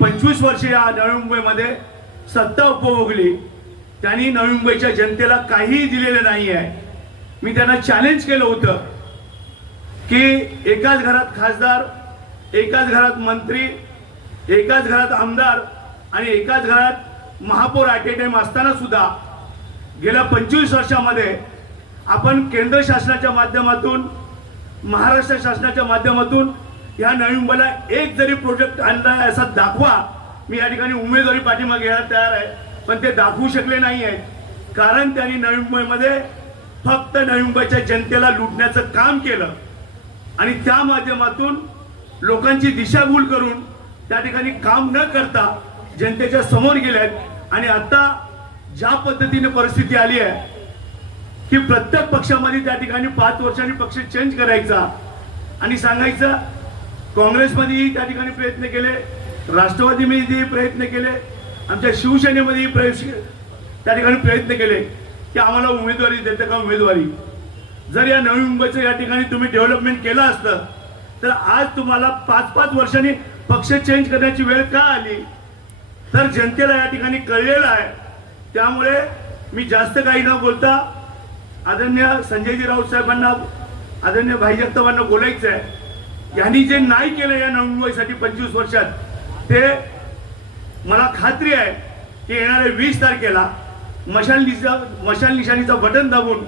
पंचवीस वर्ष या नवी मुंबईमध्ये सत्ता उपभोगली. त्यांनी नवी मुंबईच्या जनतेला काहीही दिलेलं नाही आहे मी त्यांना चॅलेंज केलं होतं की एकाच घरात खासदार एकाच घरात मंत्री एकाच घरात आमदार आणि एकाच घरात महापौर ॲट ए टाइम असताना सुद्धा गेल्या पंचवीस वर्षामध्ये आपण केंद्र शासनाच्या माध्यमातून महाराष्ट्र शासनाच्या माध्यमातून या नवी एक जरी प्रोजेक्ट आणला आहे असा दाखवा मी या ठिकाणी उमेदवारी पाठिंबा घ्यायला तयार आहे. पण ते दाखवू शकले नाही आहेत कारण त्यांनी नवी मुंबईमध्ये फक्त नवी मुंबईच्या जनतेला लुटण्याचं काम केलं. आणि त्या माध्यमातून लोकांची दिशाभूल करून त्या ठिकाणी काम न करता जनतेच्या समोर गेल्यात आणि आता ज्या पद्धतीने परिस्थिती आली आहे की प्रत्येक पक्षामध्ये त्या ठिकाणी पाच वर्षांनी पक्ष चेंज करायचा. आणि सांगायचं काँग्रेसमध्येही त्या ठिकाणी प्रयत्न केले राष्ट्रवादीमध्येही प्रयत्न केले आमच्या शिवसेनेमध्येही प्रवेश त्या ठिकाणी प्रयत्न केले की आम्हाला उमेदवारी देतं का उमेदवारी? जर या नवी मुंबईचं या ठिकाणी तुम्ही डेव्हलपमेंट केलं असतं तर आज तुम्हाला पाच पाच वर्षांनी पक्ष चेंज करण्याची वेळ का आली? तर जनतेला या ठिकाणी कळलेलं आहे. त्यामुळे मी जास्त काही न बोलता आदरणीय संजयजी राऊत साहेबांना आदरणीय भाई जगतापांना बोलायचं आहे यांनी जे नाही केलं या नवी पंचवीस वर्षात ते मला खात्री आहे की येणाऱ्या वीस तारखेला मशाल निशा मशाल निशाणीचा बटन दाबून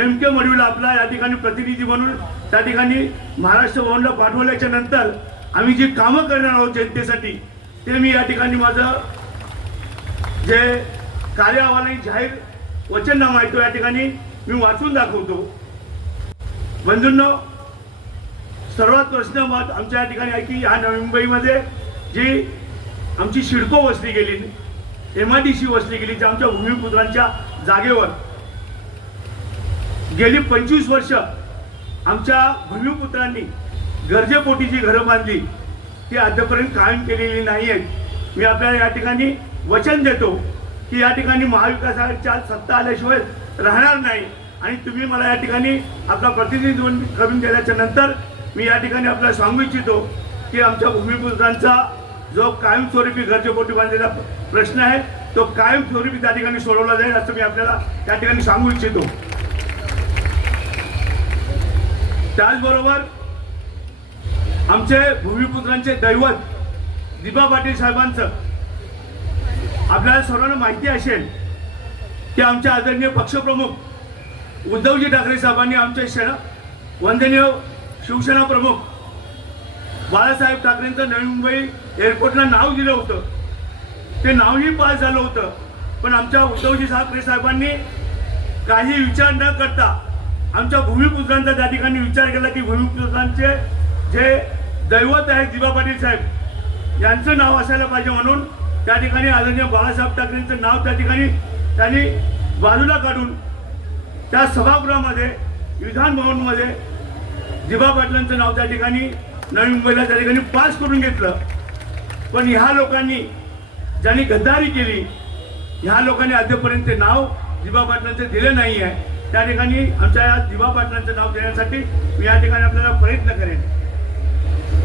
एम के मडवीला आपला या ठिकाणी प्रतिनिधी म्हणून त्या ठिकाणी महाराष्ट्र भवनला पाठवल्याच्या नंतर आम्ही जी कामं करणार आहोत जनतेसाठी ते मी या ठिकाणी माझं जे कार्य अहवाल जाहीर वचननामा आहे तो या ठिकाणी मी वाचून दाखवतो. बंधूंनो सर्वात प्रश्न मत आमच्या या ठिकाणी आहे की ह्या नवी मुंबईमध्ये जी आमची शिडको वसली गेली एम आय डी सी वसली गेली जी आमच्या भूमिपुत्रांच्या जागेवर गेली पंचवीस वर्ष आमच्या भूमिपुत्रांनी गरजेपोटी जी घरं बांधली ती अद्यापर्यंत कायम केलेली नाही आहेत मी आपल्याला या ठिकाणी वचन देतो की या ठिकाणी महाविकासाच्या सत्ता आल्याशिवाय राहणार नाही. आणि तुम्ही मला या ठिकाणी आपला प्रतिनिधी करून दिल्याच्या नंतर मी या ठिकाणी आपल्याला सांगू इच्छितो की आमच्या भूमिपुत्रांचा जो कायमस्वरूपी घरचेपोटी बांधलेला प्रश्न आहे तो कायमस्वरूपी त्या ठिकाणी सोडवला जाईल असं मी आपल्याला त्या ठिकाणी सांगू इच्छितो. त्याचबरोबर आमचे भूमिपुत्रांचे दैवत दिबा पाटील साहेबांचं आपल्याला सर्वांना माहिती असेल की आमच्या आदरणीय पक्षप्रमुख उद्धवजी ठाकरे साहेबांनी आमच्या शेण वंदनीय शिवसेना प्रमुख बाळासाहेब ठाकरेंचं नवी मुंबई एअरपोर्टला नाव दिलं होतं. ते नावही पास झालं होतं. पण आमच्या उद्धवजी ठाकरे साहेबांनी काही विचार न करता आमच्या भूमिपुत्रांचा त्या ठिकाणी विचार केला की भूमिपुत्रांचे जे दैवत आहेत दिबा पाटील साहेब यांचं नाव असायला पाहिजे म्हणून त्या ठिकाणी आदरणीय बाळासाहेब ठाकरेंचं नाव त्या ठिकाणी त्यांनी बाजूला काढून त्या सभागृहामध्ये विधान भवनमध्ये दिबा पाटलांचं नाव त्या ठिकाणी नवी मुंबईला त्या ठिकाणी पास करून घेतलं. पण ह्या लोकांनी ज्यांनी गद्दारी केली ह्या लोकांनी अद्यापर्यंत ते नाव दिबा पाटलांचे दिले नाही आहे त्या ठिकाणी आमच्या या दिबा पाटलांचं नाव देण्यासाठी मी या ठिकाणी आपल्याला प्रयत्न करेन.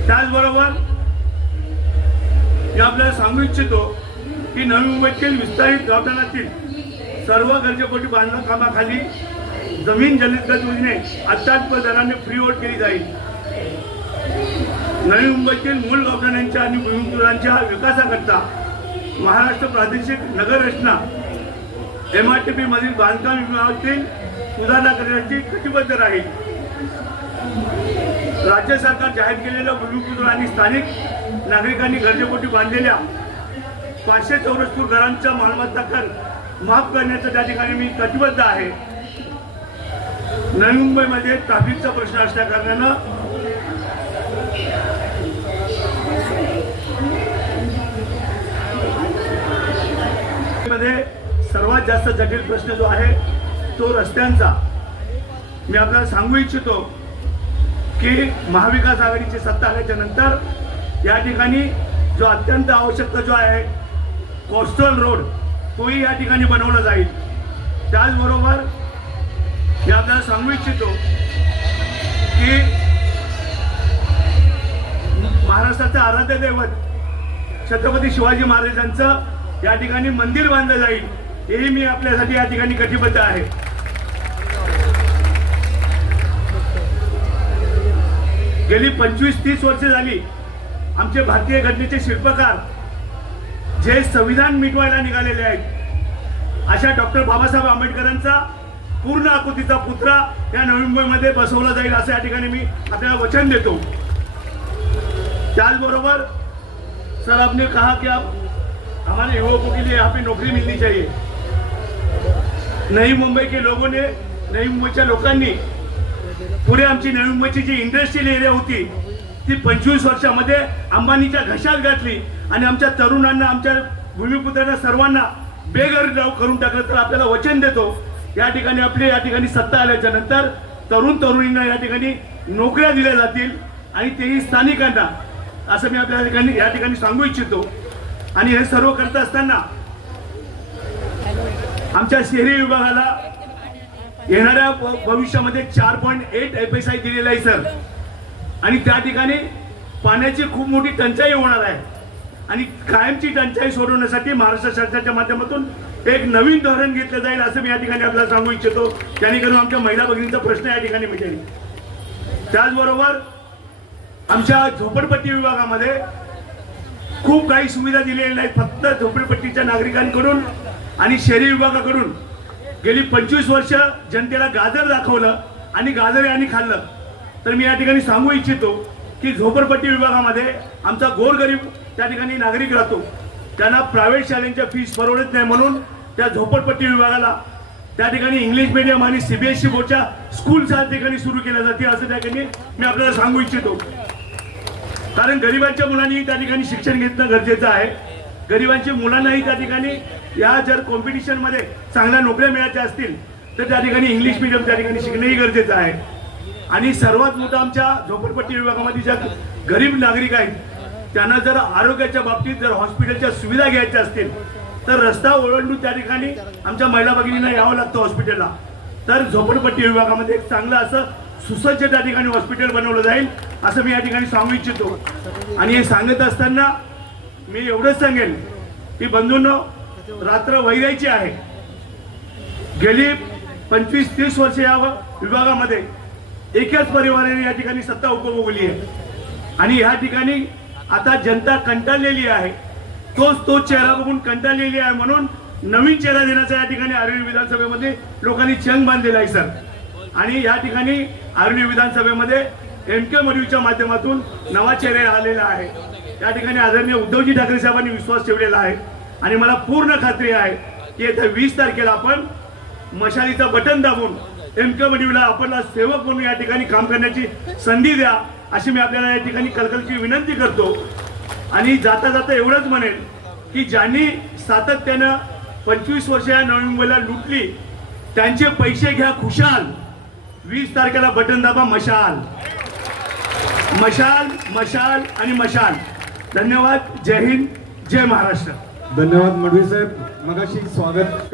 त्याचबरोबर मी आपल्याला सांगू इच्छितो की नवी मुंबईतील विस्तारित गावठाणातील सर्व गरजेपोटी बांधकामाखाली जमीन जलदगत योजने अत्याधिक दराने फ्री ओट केली जाईल. नवी मुंबईतील मूल गावठाणांच्या आणि भूमिपुत्रांच्या विकासाकरता महाराष्ट्र प्रादेशिक नगर रचना एम आर टी पी मधील बांधकाम विभागातील सुधारणा करण्याची कटिबद्ध राहील. राज्य सरकार जाहीर केलेल्या भूमिपुत्र आणि स्थानिक नागरिकांनी गरजेपोटी बांधलेल्या पाचशे चौरस फूट घरांच्या मालमत्ता कर माफ करण्याचं त्या ठिकाणी मी कटिबद्ध आहे. नवी मुंबईमध्ये ट्रॅफिकचा प्रश्न असल्या कारणानं मध्ये सर्वात जास्त जटिल प्रश्न जो आहे तो रस्त्यांचा. मी आपल्याला सांगू इच्छितो की महाविकास आघाडीची सत्ता आल्याच्यानंतर या ठिकाणी जो अत्यंत आवश्यकता जो आहे कोस्टल रोड तोही या ठिकाणी बनवला जाईल. त्याचबरोबर हे आपल्याला सांगू इच्छितो की महाराष्ट्राचं आराध्य दैवत छत्रपती शिवाजी महाराजांचं या ठिकाणी मंदिर बांधलं जाईल हेही मी आपल्यासाठी या ठिकाणी कटिबद्ध आहे. गेली पंचवीस तीस वर्ष झाली आमचे भारतीय घटनेचे शिल्पकार जे संविधान मिटवायला निघालेले आहेत अशा डॉक्टर बाबासाहेब आंबेडकरांचा पूर्ण आकृतीचा पुतळा या नवी मुंबईमध्ये बसवला जाईल असं या ठिकाणी मी आपल्याला वचन देतो. त्याचबरोबर सर आपने कहा कि आप हमारे युवकों के लिए यहाँ पे नौकरी मिलनी चाहिए। नई मुंबई के लोगों ने नवी मुंबईच्या लोकांनी पुढे आमची नवी मुंबईची जी इंडस्ट्रियल एरिया होती ती पंचवीस वर्षामध्ये अंबानीच्या घशात घातली आणि आमच्या तरुणांना आमच्या भूमिपुत्रांना सर्वांना बेघर करून टाकलं. तर आपल्याला वचन देतो. या ठिकाणी आपली या ठिकाणी सत्ता आल्याच्यानंतर तरुण तरुणींना या ठिकाणी नोकऱ्या दिल्या जातील आणि तेही स्थानिकांना असं मी आपल्या ठिकाणी या ठिकाणी सांगू इच्छितो. आणि हे सर्व करत असताना आमच्या शहरी विभागाला येणाऱ्या भविष्यामध्ये चार point eight F S I दिलेला आहे सर. आणि त्या ठिकाणी पाण्याची खूप मोठी टंचाई होणार आहे. आणि कायमची टंचाई सोडवण्यासाठी महाराष्ट्र शासनाच्या माध्यमातून एक नवीन धोरण घेतलं जाईल असं मी या ठिकाणी आपल्याला सांगू इच्छितो. जेणेकरून आमच्या महिला भगिनींचा प्रश्न या ठिकाणी मिटेल. त्याचबरोबर आमच्या झोपडपट्टी विभागामध्ये खूप काही सुविधा दिलेल्या नाहीत. फक्त झोपडपट्टीच्या नागरिकांकडून आणि शहरी विभागाकडून गेली पंचवीस वर्ष जनतेला गाजर दाखवलं आणि गाजर यांनी खाल्लं. तर मी या ठिकाणी सांगू इच्छितो की झोपडपट्टी विभागामध्ये आमचा गोरगरीब त्या ठिकाणी नागरिक राहतो. त्यांना प्रायव्हेट शाळेंच्या फीस परवडत नाही म्हणून त्या झोपडपट्टी विभागाला. त्या ठिकाणी इंग्लिश मिडियम आणि सीबीएसई बोर्डच्या स्कूल त्या ठिकाणी सुरू केल्या जातील असं त्या ठिकाणी मी आपल्याला सांगू इच्छितो. कारण गरिबांच्या मुलांनी त्या ठिकाणी शिक्षण घेतणं गरजेचं आहे. गरिबांच्या मुलांनाही त्या ठिकाणी या जर कॉम्पिटिशनमध्ये चांगल्या नोकऱ्या मिळायच्या असतील तर त्या ठिकाणी इंग्लिश मिडियम त्या ठिकाणी शिकणंही गरजेचं आहे. आणि सर्वात मोठं आमच्या झोपडपट्टी विभागामध्ये ज्या गरीब नागरिक आहेत त्यांना जर आरोग्याच्या बाबतीत जर हॉस्पिटलच्या सुविधा घ्यायच्या असतील तर रस्ता ओलांडून त्या ठिकाणी आमच्या महिला भगिनींना यावं लागतं हॉस्पिटलला. तर झोपडपट्टी विभागामध्ये एक चांगलं असं सुसज्ज त्या ठिकाणी हॉस्पिटल बनवलं जाईल असं मी या ठिकाणी सांगू इच्छितो. आणि हे सांगत असताना मी एवढंच सांगेन की बंधूंनो रात्र वैरायची आहे. गेली पंचवीस तीस वर्ष या विभागामध्ये एकाच परिवाराने या ठिकाणी सत्ता उपभोगली आहे. आणि या ठिकाणी आता जनता कंटाळलेली आहे. तोच तोच चेहरा बघून कंटाळलेली आहे म्हणून नवीन चेहरा देण्याचा या ठिकाणी आरवी विधानसभेमध्ये लोकांनी चंग बांधलेला आहे सर. आणि या ठिकाणी आरवी विधानसभेमध्ये एम के मडवीच्या माध्यमातून नवा चेहरा आलेला आहे. या ठिकाणी आदरणीय उद्धवजी ठाकरे साहेबांनी विश्वास ठेवलेला आहे. आणि मला पूर्ण खात्री आहे की येत्या वीस तारखेला आपण मशालीचं बटन दाबून एम के मडवीला आपण सेवक म्हणून या ठिकाणी काम करण्याची संधी द्या अशी मी आपल्याला या ठिकाणी कलकलची विनंती करतो. आणि जाता जाता एवढंच म्हणेल की ज्यांनी सातत्यानं पंचवीस वर्ष या नवी मुंबईला लुटली त्यांचे पैसे घ्या खुशाल. वीस तारखेला बटन दाबा मशाल. मशाल मशाल आणि मशाल. धन्यवाद. जय हिंद. जय महाराष्ट्र. धन्यवाद मडवी साहेब. मगाशी स्वागत